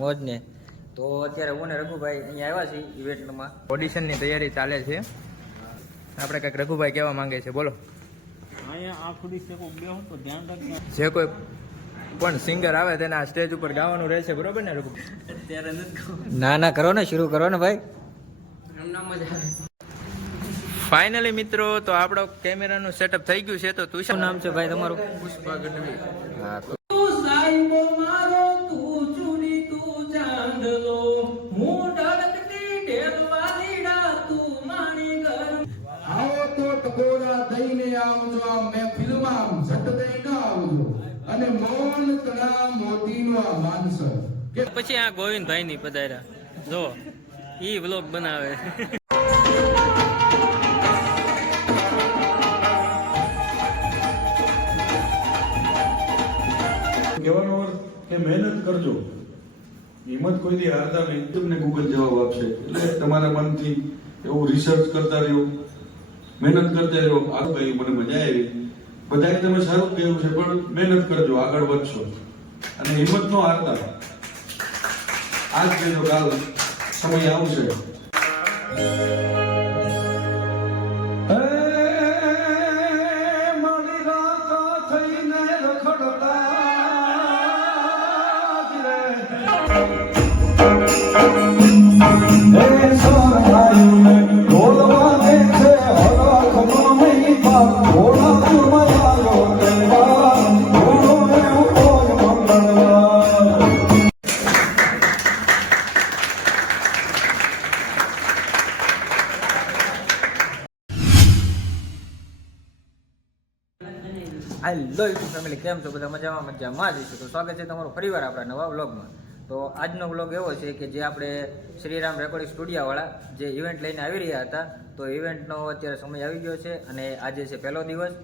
મોજ ને. તો અત્યારે હું ને રઘુભાઈ અહીંયા આવ્યા છીએ ઇવેન્ટમાં. ઓડિશનની તૈયારી ચાલે છે. આપણે કંઈક રઘુભાઈ કહેવા માંગે છે, બોલો. જે કોઈ પણ સિંગર આવે તેને આ સ્ટેજ ઉપર ગાવાનું રહેશે, બરોબર ને રઘુભાઈ? અત્યારે ના ના કરો ને, શરૂ કરો ને ભાઈ. ફાઇનલી મિત્રો, તો આપણો કેમેરાનું સેટઅપ થઈ ગયું છે. તો તું શું નામ છે ભાઈ તમારું? પુષ્પા ગઢવી. હા. પછી આ ગોવિંદભાઈ ની પધાર્યા, જો ઈ વ્લોગ બનાવે. કહેવાનો અર્થ કે મહેનત કરજો, હિંમત કોઈ દી હારતા નહીં. તમને ગૂગલ જવાબ આપશે, એટલે તમારા મનથી એવું રિસર્ચ કરતા રહ્યો, મહેનત કરતા રહ્યો. આ ભાઈ મને મજા આવી, બધાએ તમે સારું કહ્યું છે, પણ મહેનત કરજો, આગળ વધશો અને હિંમત નો હારતા. આજ કહેજો, કાલ સમય આવશે. હેલો યુટ્યુબ ફેમિલી, કેમ છો બધા? મજામાં જઈશું. તો સ્વાગત છે તમારું ફરીવાર આપણા નવા વ્લોગમાં. તો આજનો વ્લોગ એવો છે કે જે આપણે શ્રીરામ રેકોર્ડિંગ સ્ટુડિયોવાળા જે ઇવેન્ટ લઈને આવી રહ્યા હતા, તો ઇવેન્ટનો અત્યારે સમય આવી ગયો છે અને આજે છે પહેલો દિવસ.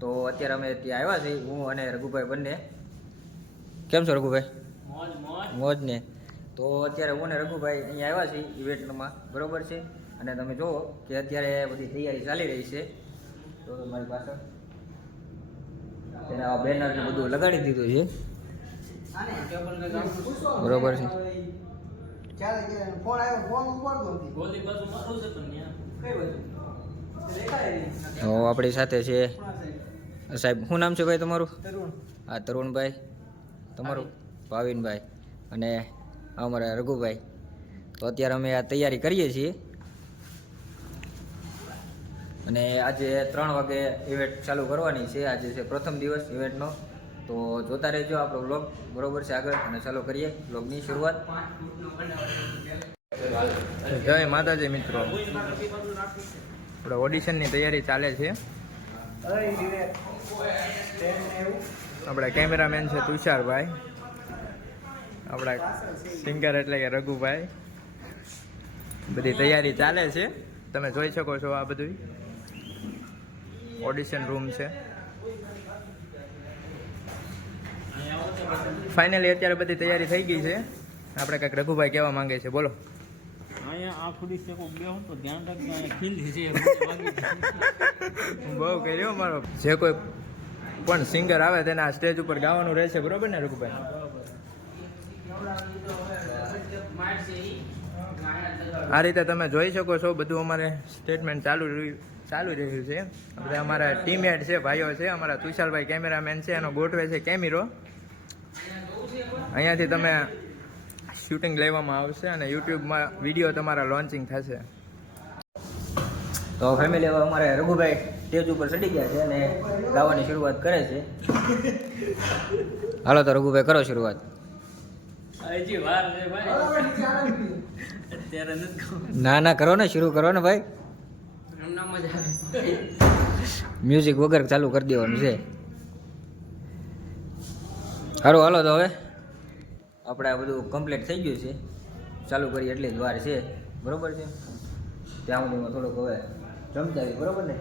તો અત્યારે અમે ત્યાં આવ્યા છીએ, હું અને રઘુભાઈ બંને. કેમ છો રઘુભાઈ? મોજ ને. તો અત્યારે હું અને રઘુભાઈ અહીંયા આવ્યા છીએ ઇવેન્ટમાં, બરોબર છે? અને તમે જુઓ કે અત્યારે બધી તૈયારી ચાલી રહી છે. તો મારી પાછળ તેના બેનર ને બધું લગાડી દીધું છે, બરોબર છે. તો આપણી સાથે છે સાહેબ, શું નામ છે ભાઈ તમારું? હા, તરુણભાઈ. તમારું? ભાવિનભાઈ. અને અમારા રઘુભાઈ. તો અત્યારે અમે આ તૈયારી કરીએ છીએ અને આજે 3 વાગે ઇવેન્ટ ચાલુ કરવાની છે. આજે છે પ્રથમ દિવસ ઇવેન્ટનો. તો જોતા રહેજો આપણો વ્લોગ, બરોબર છે? આગળ અને ચાલુ કરીએ વ્લોગની શરૂઆત. જય માતાજી મિત્રો, આપણે ઓડિશનની તૈયારી ચાલે છે. આપણા કેમેરામેન છે તુષારભાઈ, આપણા સિંગર એટલે કે રઘુભાઈ. બધી તૈયારી ચાલે છે, તમે જોઈ શકો છો. આ બધું ઓડિશન રૂમ છે. ફાઇનલી અત્યારે બધી તૈયારી થઈ ગઈ છે. આપણે કંઈક રઘુભાઈ કહેવા માંગે છે, બોલો. બહુ કર્યો મારો. જે કોઈ પણ સિંગર આવે તેને આ સ્ટેજ ઉપર ગાવાનું રહેશે, બરોબર ને રઘુભાઈ? આ રીતે તમે જોઈ શકો છો, બધું અમારે સ્ટેટમેન્ટ ચાલુ રહ્યું છે. બધા અમારા ટીમમેટ છે, ભાઈઓ છે. અમારા તુષારભાઈ કેમેરામેન છે, એનો ગોઠવે છે કેમેરો. અહીંયાથી તમે શૂટિંગ લેવામાં આવશે અને યુટ્યુબમાં વિડીયો તમારા લોન્ચિંગ થશે. તો ફેમિલી, હવે અમારે રઘુભાઈ સ્ટેજ ઉપર ચડી ગયા છે અને ગાવાની શરૂઆત કરે છે. હાલો તો રઘુભાઈ, કરો શરૂઆત. ના ના કરો ને, શરૂ કરો ને ભાઈ. મ્યુઝિક વગર ચાલુ કરી દેવાનું છે. સારું, હાલો તો હવે આપણે આ બધું કમ્પ્લીટ થઈ ગયું છે. ચાલુ કરીએ એટલી જ વાર છે, બરોબર છે? ત્યાં સુધીમાં થોડુંક હવે જમતાવી, બરોબર ને?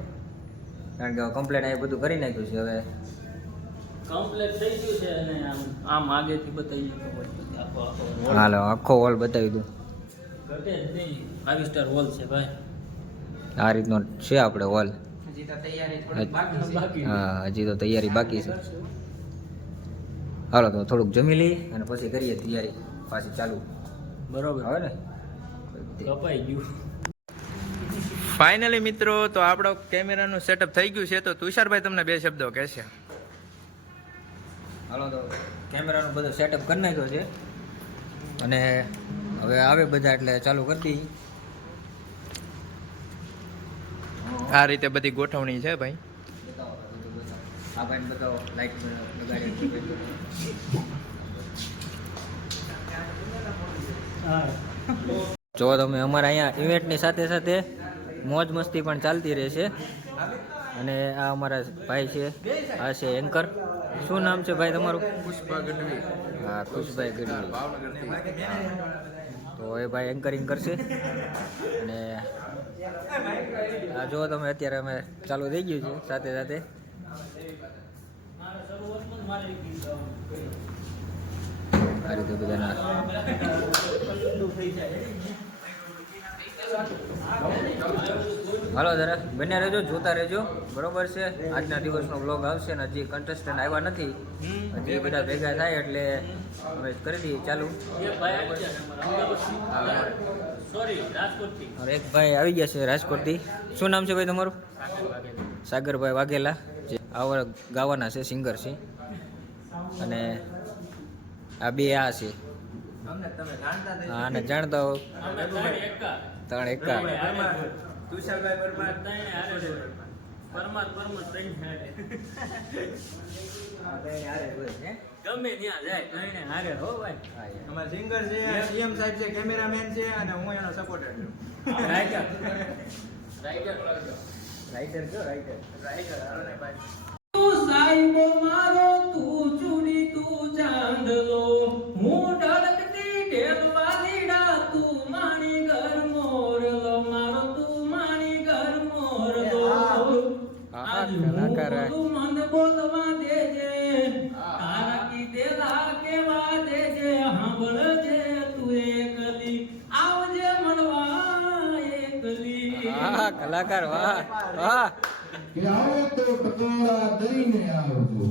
કારણ કે કમ્પ્લીટ અહીં બધું કરી નાખ્યું છે. હવે કમ્પ્લીટ થઈ ગયું છે અને આમ આગેથી બતાવી દીધું. હાલો, આખો હોલ બતાવી દઉં. 5 સ્ટાર હોલ છે ભાઈ. આ રીતનો છે આપણે હોલ. હજી તો તૈયારી બાકી. હા, હજી તો તૈયારી બાકી છે. હાલો તો થોડુંક જમી લઈએ અને પછી કરીએ તૈયારી. પાછી ચાલુ બરોબર હવે ને કપાઈ ગયું. ફાઇનલી મિત્રો તો આપણો કેમેરાનું સેટઅપ થઈ ગયું છે. તો તુષારભાઈ તમને 2 શબ્દો કહેશે. હાલો તો કેમેરાનું બધું સેટઅપ કરી નાખ્યો છે અને હવે આવે બધા એટલે ચાલુ કરી દઈએ. આ રીતે બધી ગોઠવણી છે ભાઈ. આ ભાઈને બતાવો લાઈટ લગાડી. જો તમે અમારા અહીંયા ઇવેન્ટની સાથે સાથે મોજ મસ્તી પણ ચાલતી રહેશે. અને આ અમારા ભાઈ છે, આ છે એન્કર. શું નામ છે ભાઈ તમારું? પુષ્પા ગઢવી. હા, ખુશભાઈ ગઢવી. તો એ ભાઈ એન્કરિંગ કરશે. અને આ જો તમે અત્યારે અમે ચાલુ થઈ ગયું છે સાથે સાથે. આ રીતે બધાના હાલો જરા બન્યા રહેજો, જોતા રહેજો. બરોબર છે. આજના દિવસનો બ્લોગ આવશે ને હજી કન્ટેસ્ટન્ટ આવ્યા નથી. હજી બધા ભેગા થાય એટલે અમે કરી દઈએ ચાલુ. સોરી, રાજકોટથી. હવે એક ભાઈ આવી ગયા છે રાજકોટથી. શું નામ છે ભાઈ તમારું? સાગરભાઈ વાઘેલા, જે આવા ગાવાના છે, સિંગર છે. અને આ બે આ છે. હા, અને જાણતા હો અમે ત્રણ 3 એકા. એકા. તુષારભાઈ પરમાર. ત્રણે હારે. પરમાર ત્રણે હારે. ગમે ત્યાં જાય ત્રણે હારે હો ભાઈ. અમારા સિંગર છે, સીએમ સાહેબ છે, કેમેરામેન છે અને હું એનો સપોર્ટર છું. રાઈટર. રાઈટર. રાઈટર કયો રાઈટર? રાઈટર હાલો ને ભાઈ. તું સાહેબો મારો, તું ચૂડી, તું ચાંદલો, હું ઢળકતી ઢેલ વાલીડા, તું માણી ઘર મોરલો, મારો તું માણી ઘર મોરલો. આહા, કલાકાર હે. તું મન બોલવા દેજે, તારા કીધેલા કેવા દેજે, સાંભળજે તું એકલી, આવજે મળવા એકલી. હા, કલાકાર. વાહ વાહ. કે આવો તો ટકોરા દઈને આવજો,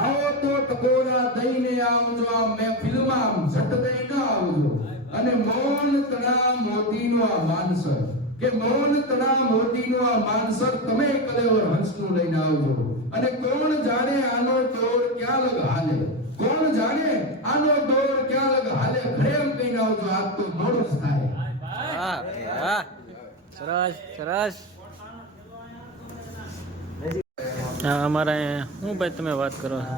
આવો તો ટકોરા દઈને આવજો, આ મહેફિલમાં ઝટ દઈને આવજો. અને મૌન તણા મોતીનો આ માનસર, કે મૌન તણા મોતીનો આ માનસર તમે કલેવર હંસનું લઈને આવજો. અને કોણ જાણે આનો દોર ક્યાં લગ હાલે, કોણ જાણે આનો દોર ક્યાં લગ હાલે, ઘરે એમ કહીને આવજો, આજ તો મોડું જ થાય. વાહ વાહ. સરસ સરસ. હા, અમારે હું ભાઈ તમે વાત કરો છો?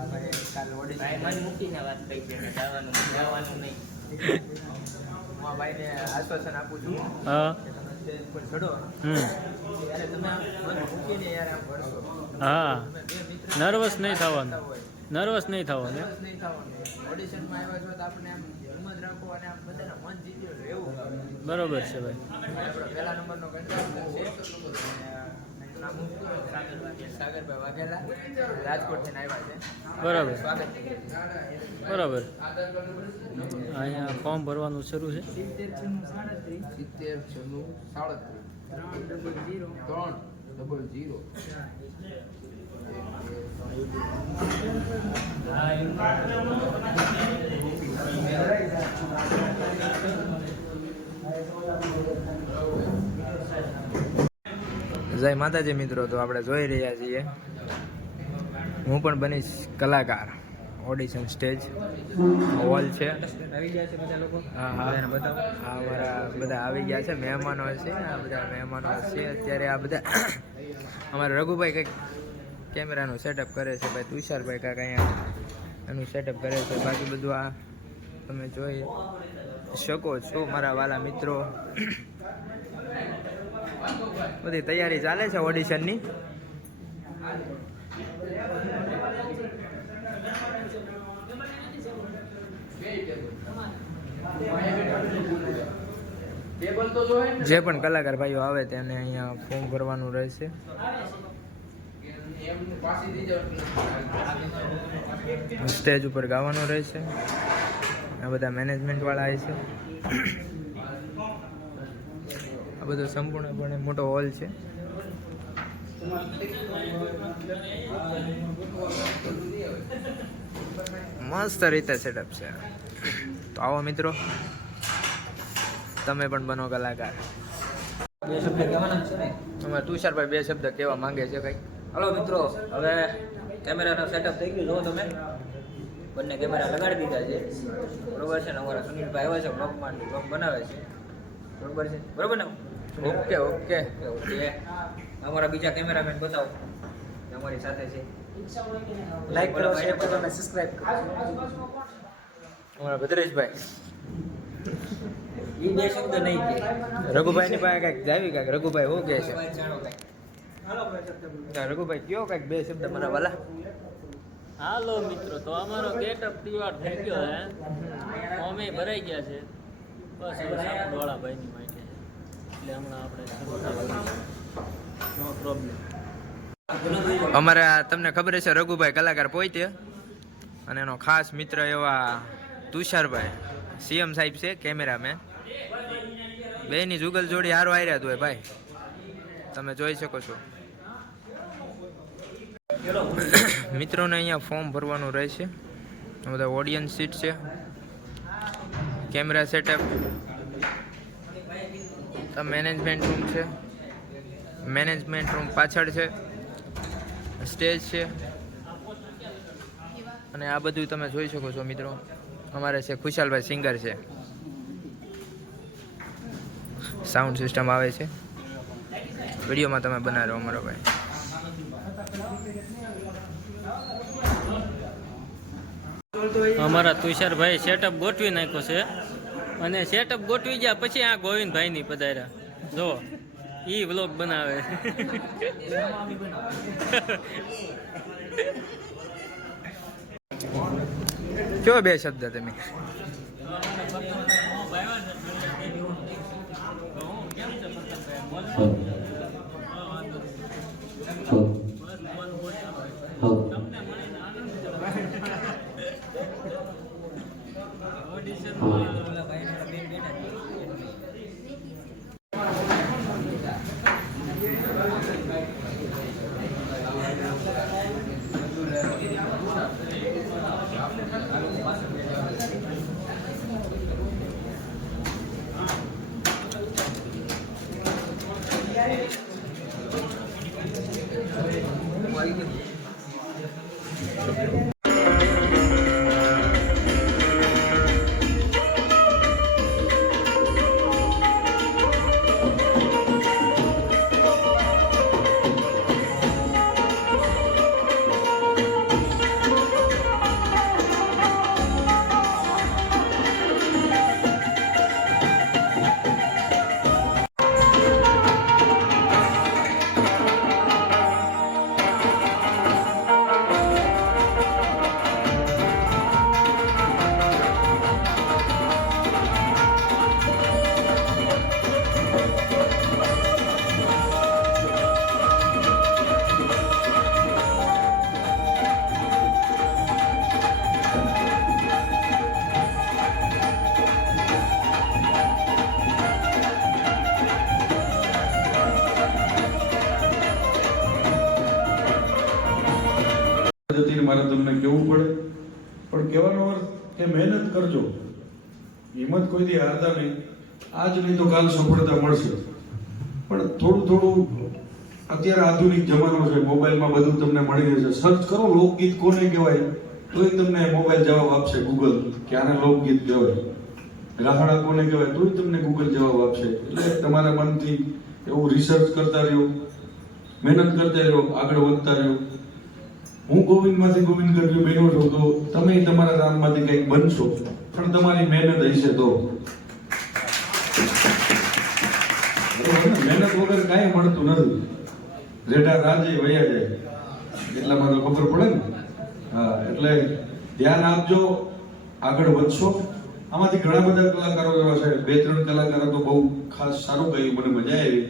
ભાઈને આશ્વાસન આપું છું હા. કે તમે સ્ટેજ પર ચડો ત્યારે તમે આમ મન મૂકીને યાર આમ ભરશો. હા, તમે બે મિત્ર નર્વસ નહીં થવાનું. નર્વસ નહીં થવાનું. નર્વસ નહીં થવાનું. ઓડિશનમાં આવ્યા છો તો આપણે આમ હિંમત રાખો અને આમ બધાના મન જીતી રહેવું. બરોબર છે ભાઈ. આપણો પહેલા નંબરનો contestant છે નામ સાગરભાઈ વાઘેલા, રાજકોટથી આવ્યા છે. બરાબર. સ્વાગત છે. બરાબર. અહીંયા ફોર્મ ભરવાનું શરૂ છે. 300. જય માતાજી મિત્રો. તો આપણે જોઈ રહ્યા છીએ, હું પણ બનીશ કલાકાર. ઓડિશન સ્ટેજ હોલ છે. આવી ગયા છે બધા લોકો. હા હા બધાને બતાવો. હા, અમારા બધા આવી ગયા છે, મહેમાનો છે. આ બધા મહેમાનો છે અત્યારે. આ બધા અમારા રઘુભાઈ કંઈક કેમેરાનું સેટઅપ કરે છે, ભાઈ તુષારભાઈ કાંઈક અહીંયા એનું સેટઅપ કરે છે. બાકી બધું આ તમે જોઈ શકો છો મારા વાલા મિત્રો. બધી તૈયારી ચાલે છે ઓડિશનની. જે પણ કલાકાર ભાઈઓ આવે તેને અહીંયા ફોર્મ ભરવાનું રહેશે. સ્ટેજ ઉપર ગાવાનું રહેશે. આ બધા મેનેજમેન્ટ વાળા આવે છે. આ બધો સંપૂર્ણપણે મોટો હોલ છે. મસ્ત રીતે સેટઅપ છે. તો આવો મિત્રો, તમે પણ બનો કલાકાર. બે શબ્દ કહેવાના છે ને. અમારે તુષારભાઈ 2 શબ્દ કહેવા માંગે છે કંઈક. હલો મિત્રો, હવે કેમેરાનો સેટઅપ થઈ ગયું. જો તમે બંને કેમેરા લગાડી દીધા છે, બરોબર છે ને. અમારા સુનિલભાઈ આવ્યા છે, બ્લોગ બનાવે છે, બરોબર છે, બરોબર ને. Okay okay. ઓકે, અમારા બીજા કેમેરામેન બતાવો જે અમારી સાથે છે. લાઈક કરો, શેર કરો અને સબસ્ક્રાઇબ કરો. અમારા ભદ્રેશભાઈ, એ બે શબ્દ નહીં કે રઘુભાઈની પાસે કાંઈક જાવી કાંઈક. રઘુભાઈ શું કહે છે? ચાલો કાંઈ. રઘુભાઈ કયો કાંઈક 2 શબ્દ મારા વાલા. હાલો મિત્રો, તો અમારો ગેટઅપ તૈયાર થઈ ગયો હે, અમે ભરાઈ ગયા છે. બસ હવે સાપુડવાળા ભાઈની માટે છે, એટલે હમણાં આપણે નો પ્રોબ્લેમ. અમારે તમને ખબર છે રઘુભાઈ કલાકાર પોતે, અને એનો ખાસ મિત્ર એવા તુષારભાઈ સીએમ સાહેબ છે કેમેરામેન. બેની જુગલ જોડી હારો હાર્યા જ હોય ભાઈ, તમે જોઈ શકો છો. મિત્રોને અહીંયા ફોર્મ ભરવાનું રહેશે. આ બધા ઓડિયન્સ સીટ છે, કેમેરા સેટઅપ, મેનેજમેન્ટ રૂમ છે, મેનેજમેન્ટ રૂમ પાછળ છે, સ્ટેજ છે, અને આ બધું તમે જોઈ શકો છો મિત્રો. અમારે છે ખુશાલભાઈ સિંગર છે, સાઉન્ડ સિસ્ટમ આવે છે. વિડીયોમાં તમે બનાવો અમારો ભાઈ. અમારા તુષારભાઈ સેટઅપ ગોઠવી નાખ્યો છે, અને સેટઅપ ગોઠવી ગયા પછી આ ગોવિંદભાઈની પધાર્યા. જો ઈ વ્લોગ બનાવે. કયો 2 શબ્દ તમે? મારે તમને કહેવું પડે, પણ કહેવાનો અર્થ કે મહેનત કરજો, હિંમત કોઈ દી હારતા નહીં. આજ નહીં તો કાલ સફળતા મળશે. પણ થોડું થોડું અત્યારે આધુનિક જમાનો છે, મોબાઈલમાં બધું તમને મળી રહેશે. સર્ચ કરો લોકગીત કોને કહેવાય, તોય તમને મોબાઈલ જવાબ આપશે, ગૂગલ કે આને લોકગીત કહેવાય. રાહડા કોને કહેવાય, તોય તમને ગૂગલ જવાબ આપશે. એટલે તમારા મનથી એવું રિસર્ચ કરતા રહ્યો, મહેનત કરતા રહ્યો, આગળ વધતા રહ્યો. હું ગોવિંદમાંથી ગોવિંદ ગઢવી બન્યો છું, તો તમે તમારા રામમાંથી કંઈક બનશો, પણ તમારી મહેનત હશે તો. મહેનત વગર કાંઈ મળતું નથી. રેડા રાજે વયા જાય એટલામાં તો ખબર પડે ને. હા, એટલે ધ્યાન આપજો, આગળ વધશો. આમાંથી ઘણા બધા કલાકારો એવા છે, 2-3 કલાકારો તો બહુ ખાસ સારું કહ્યું, મને મજા આવી.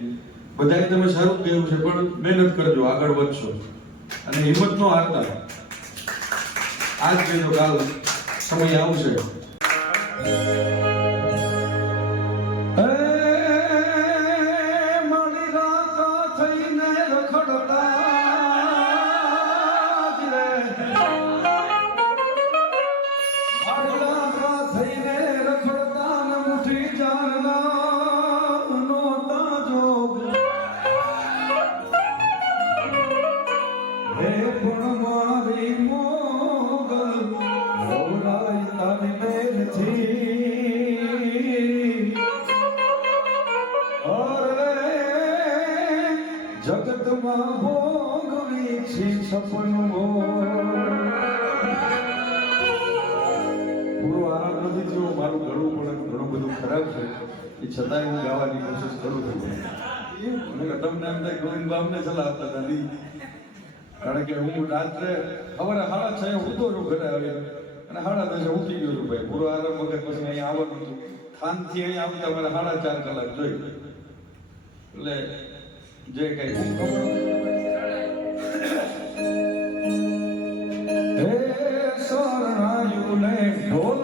બધાએ તમે સારું કહ્યું છે, પણ મહેનત કરજો, આગળ વધશો અને હિંમત નો હારતા. આજ કહેજો, કાલ સમય આવશે. જગતમાં ભોગવી છે સપનું પૂરો આરામ નથી થયો. મારું ગળું પણ ઘણું બધું ખરાબ છે, એ છતાંય હું ગાવાની કોશિશ કરું છું. તમને એમ થાય ગોવિંદ બામને સલાહ આપતા હતા નહીં, કારણ કે હું રાત્રે સવારે 6:30 ઉઠતો છું ઘરે આવી અને 10:30 ઉઠી ગયો છું ભાઈ. પૂરો આરામ વગર પછી અહીંયા આવવાનું હતું. થાનથી અહીંયા આવતા મારે 4.5 કલાક જોઈ. એટલે જે કઈ હે શરણાયું ને ઢોલ